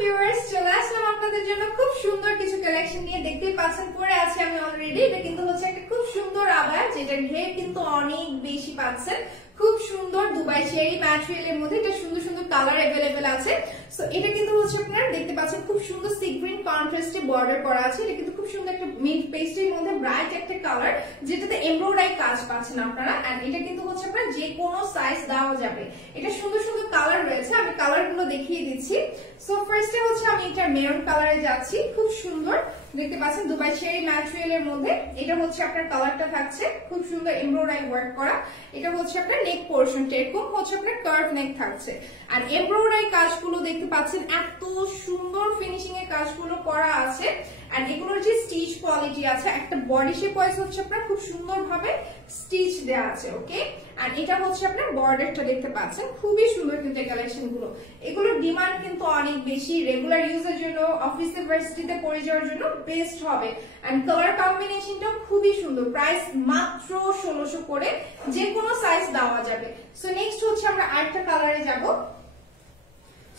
Viewers, চলে আসলাম আপনাদের জন্য খুব সুন্দর কিছু কালেকশন নিয়ে। দেখতেই পাচ্ছেন পরে আছে আমি অলরেডি। এটা কিন্তু হচ্ছে একটা খুব সুন্দর আবায়া, যেটা ঘের কিন্তু অনেক বেশি পাচ্ছেন। খুব সুন্দর দুবাই চেরি ম্যাটেরিয়ালের মধ্যে এটা সুন্দর সুন্দর কালার अवेलेबल আছে। সো এটা কিন্তু হচ্ছে আপনারা দেখতে পাচ্ছেন খুব সুন্দর সি গ্রিন কন্ট্রাস্টে বর্ডার করা আছে। এটা কিন্তু খুব সুন্দর একটা মিড পেস্টের মধ্যে ব্রাইট একটা কালার, যেটাতে এমব্রয়ডারি কাজ পাচ্ছেন আপনারা। এন্ড এটা কিন্তু হচ্ছে আপনারা যে কোনো সাইজ দেওয়া যাবে। এটা সুন্দর সুন্দর কালার রয়েছে, আমি কালারগুলো দেখিয়ে দিচ্ছি। সো ফার্স্টে হচ্ছে আমি এটা মেরুন কালারে যাচ্ছি। খুব সুন্দর দেখতে পাচ্ছেন দুবাই চেরি ম্যাটেরিয়ালের মধ্যে। এটা হচ্ছে আপনার কালারটা থাকছে খুব সুন্দর এমব্রয়ডারি ওয়ার্ক করা। এটা হচ্ছে আপনার নেক পোর্শনটা এরকম হচ্ছে আপনার কার্ভ নেক থাকছে। আর এমব্রয়ডারি কাজগুলো দেখতে পাচ্ছেন এত সুন্দর ফিনিশিং এর কাজগুলো করা আছে। আর এগুলোর যে স্টিচ কোয়ালিটি আছে, একটা বডি শেপ ওয়াইজ হচ্ছে আপনার খুব সুন্দর ভাবে স্টিচ দেওয়া আছে। ওকে, আর এটা হচ্ছে আপনার বর্ডারটা দেখতে পাচ্ছেন খুবই সুন্দর কিন্তু কালেকশন গুলো। এগুলোর ডিমান্ড কিন্তু অনেক বেশি, রেগুলার ইউজের জন্য, অফিসে ভার্সিটিতে পরে যাওয়ার জন্য বেস্ট হবে। এন্ড কালার কম্বিনেশনটাও খুবই সুন্দর। প্রাইস মাত্র 1600 করে, যে কোনো সাইজ দেওয়া যাবে। সো নেক্সট হচ্ছে আমরা আরেকটা কালারে যাব।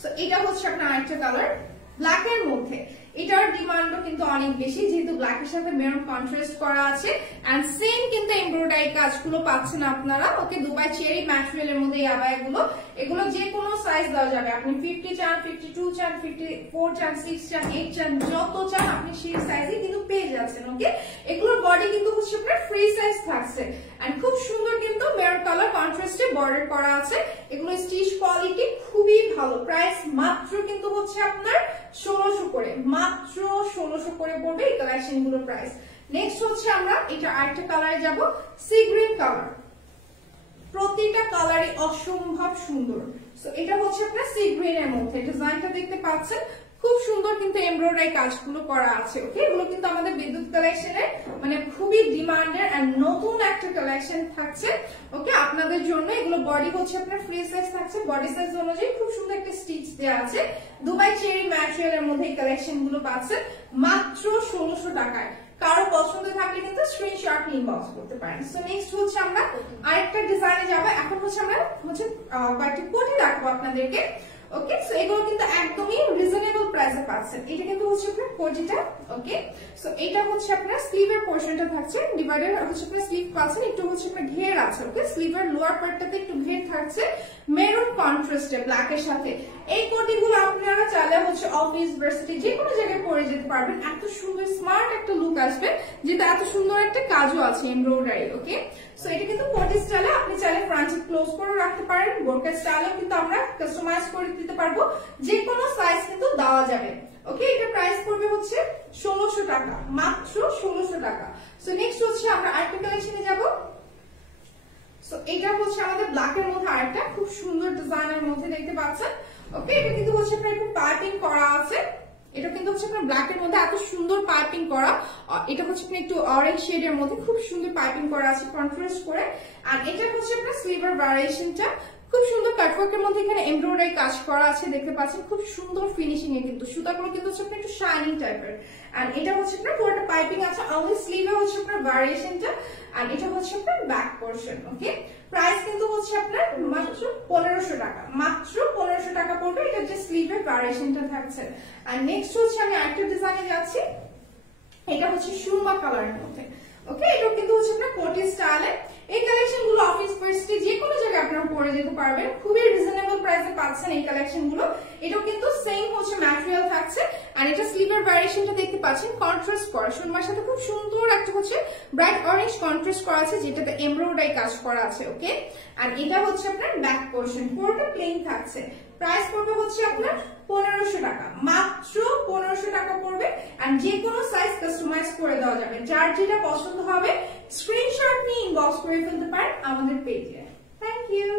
সো এটা হচ্ছে আপনার আরেকটা কালার ব্ল্যাক এর মধ্যে। এটার ডিমান্ডও কিন্তু অনেক বেশি, যেহেতু ব্ল্যাক এর সাথে মেরুন কন্ট্রাস্ট করা আছে। এন্ড সেম কিন্তু এমব্রয়ডারি কাজগুলো পাচ্ছেন আপনারা। ওকে, দুবাই চেরি ম্যাটেরিয়ালের মধ্যে এই আবায়াগুলো, এগুলো যে কোনো সাইজ দেওয়া যাবে। আপনি 50 চান, 52 চান, 54 চান, 6 চান, 8 চান, যত চান আপনি সেই সাইজে কিন্তু পেয়ে যাচ্ছেন। ওকে, এগুলোর বডি কিন্তু হচ্ছে আপনার ফ্রি সাইজ থাকছে। এন্ড খুব সুন্দর কিন্তু মেরুন কালার কন্ট্রাস্টে বর্ডার করা আছে। এগুলো স্টিচ কোয়ালিটি খুবই ভালো। প্রাইস মাত্র কিন্তু হচ্ছে আপনার 1600 করে, মাত্র 1600 করে পড়বে এই কালেকশন গুলোর প্রাইস। নেক্সট হচ্ছে আমরা এটা আরেকটা কালারে যাব, সি গ্রিন কালার। প্রতিটা কালারই অসম্ভব সুন্দর। সো এটা হচ্ছে আপনার সি গ্রিন এর মধ্যে। ডিজাইনটা দেখতে পাচ্ছেন খুব সুন্দর কিন্তু এমব্রয়ডারি কাজগুলো করা আছে। ওকে, এগুলো কিন্তু আমাদের বিদ্যুৎ কালেকশনের মানে খুবই ডিমান্ডের এন্ড নতুন একটা কালেকশন থাকছে। ওকে, আপনাদের জন্য এগুলো বডি হচ্ছে আপনার ফ্রি সাইজ থাকছে। বডি সাইজ অনুযায়ী খুব সুন্দর একটা স্টিচ দেওয়া আছে। দুবাই চেরি ম্যাটেরিয়ালের মধ্যে এই কালেকশন গুলো পাচ্ছেন মাত্র 1600 টাকায়। কারো পছন্দ থাকলে কিন্তু স্ক্রিনশট নিয়ে ইনবক্স করতে পারেন। সো নেক্সট হচ্ছে আমরা আরেকটা ডিজাইনে যাব। এখন হচ্ছে আমরা কয়েকটি কোটি রাখবো আপনাদেরকে। ওকে, সো এগুলো কিন্তু একদমই রিজনেবল প্রাইসে পাচ্ছেন। এটা কিন্তু হচ্ছে আপনার কোটিটা। ওকে, সো এটা হচ্ছে আপনার স্লিভের পোর্শনটা থাকছে, ডিভাইডার হচ্ছে আপনার স্লিভ পাচ্ছেন, একটু হচ্ছে আপনার ঘের আছে। ওকে, স্লিভের লোয়ার পার্টটাতে একটু ঘের থাকছে মেরুন কন্ট্রাস্টে ব্ল্যাক এর সাথে। এই কোটিগুলো আপনারা চাইলে হচ্ছে অফিস, ভার্সিটি যে কোনো জায়গায় পরে যেতে পারবেন। এত সুন্দর স্মার্ট একটা লুক আসবে, যেটা এত সুন্দর একটা কাজও আছে এমব্রয়ডারি। ওকে, সো এটা কিন্তু কোটি স্টাইলে, আপনি চাইলে ফ্রন্টে ক্লোজ করে রাখতে পারেন। বোরকা স্টাইলেও কিন্তু আমরা কাস্টমাইজ করে দিতে পারবো, যে কোনো সাইজ কিন্তু দেওয়া যাবে। ওকে, এটা প্রাইস পড়বে হচ্ছে 1600 টাকা, মাত্র 1600 টাকা। সো নেক্সট হচ্ছে আমরা আরেকটা কালেকশনে যাব। সো এটা হচ্ছে আমাদের ব্ল্যাক এর মধ্যে আরেকটা খুব সুন্দর ডিজাইনের মধ্যে দেখতে পাচ্ছেন। ওকে, এটা কিন্তু হচ্ছে আপনার একটু পাইপিং করা আছে। এটা কিন্তু হচ্ছে আপনার ব্ল্যাক এর মধ্যে এত সুন্দর পাইপিং করা। এটা হচ্ছে আপনার একটু অরেঞ্জ শেডের মধ্যে খুব সুন্দর পাইপিং করা আছে কন্ট্রাস্ট করে। আর এটা হচ্ছে আপনার স্লিভার ভ্যারিয়েশনটা খুব সুন্দর কাটওয়ার্কের মধ্যে এখানে এমব্রয়ডারি কাজ করা আছে দেখতে পাচ্ছেন। খুব সুন্দর ফিনিশিং এ কিন্তু সুতাগুলো কিন্তু হচ্ছে আপনার একটু শাইনিং টাইপের। আর এটা হচ্ছে আপনার পুরোটা পাইপিং আছে। অনলি স্লিভে হচ্ছে আপনার ভ্যারিয়েশনটা। আর এটা হচ্ছে আপনার ব্যাক পোর্শন। ওকে, প্রাইস কিন্তু হচ্ছে আপনার মাত্র 1500 টাকা, মাত্র 1500 টাকা পড়বে। এটা যে স্লিভের ভ্যারিয়েশনটা থাকছে। আর নেক্সট হচ্ছে আমি আরেকটা ডিজাইনে যাচ্ছি। এটা হচ্ছে সুরমা কালারের মধ্যে। ওকে, এটা কিন্তু হচ্ছে আপনার কোটি স্টাইলে। এই কালেকশন গুলো অফিস, ভার্সিটি যে কোনো জায়গায় আপনারা পরে যেতে পারবেন। খুবই রিজনেবল প্রাইসে পাচ্ছেন এই কালেকশন গুলো। এটাও কিন্তু সেম হচ্ছে ম্যাটেরিয়াল থাকছে। আর এটা স্লিভের ভ্যারিয়েশনটা দেখতে পাচ্ছেন কন্ট্রাস্ট করা, সুরমার সাথে খুব সুন্দর একটা হচ্ছে ব্রাইট অরেঞ্জ কন্ট্রাস্ট করা আছে, যেটাতে এমব্রয়ডারি কাজ করা আছে। ওকে, আর এটা হচ্ছে আপনার ব্যাক পোর্শন, পুরোটা প্লেন থাকছে। প্রাইস পড়বে হচ্ছে আপনার 1500 টাকা, মাত্র 1500 টাকা পড়বে। আর যে কোনো সাইজ কাস্টমাইজ করে দেওয়া যাবে। যার যেটা পছন্দ হবে স্ক্রিনশট নিয়ে ইনবক্স করে ফেলতে পারেন আমাদের পেজে। Thank you.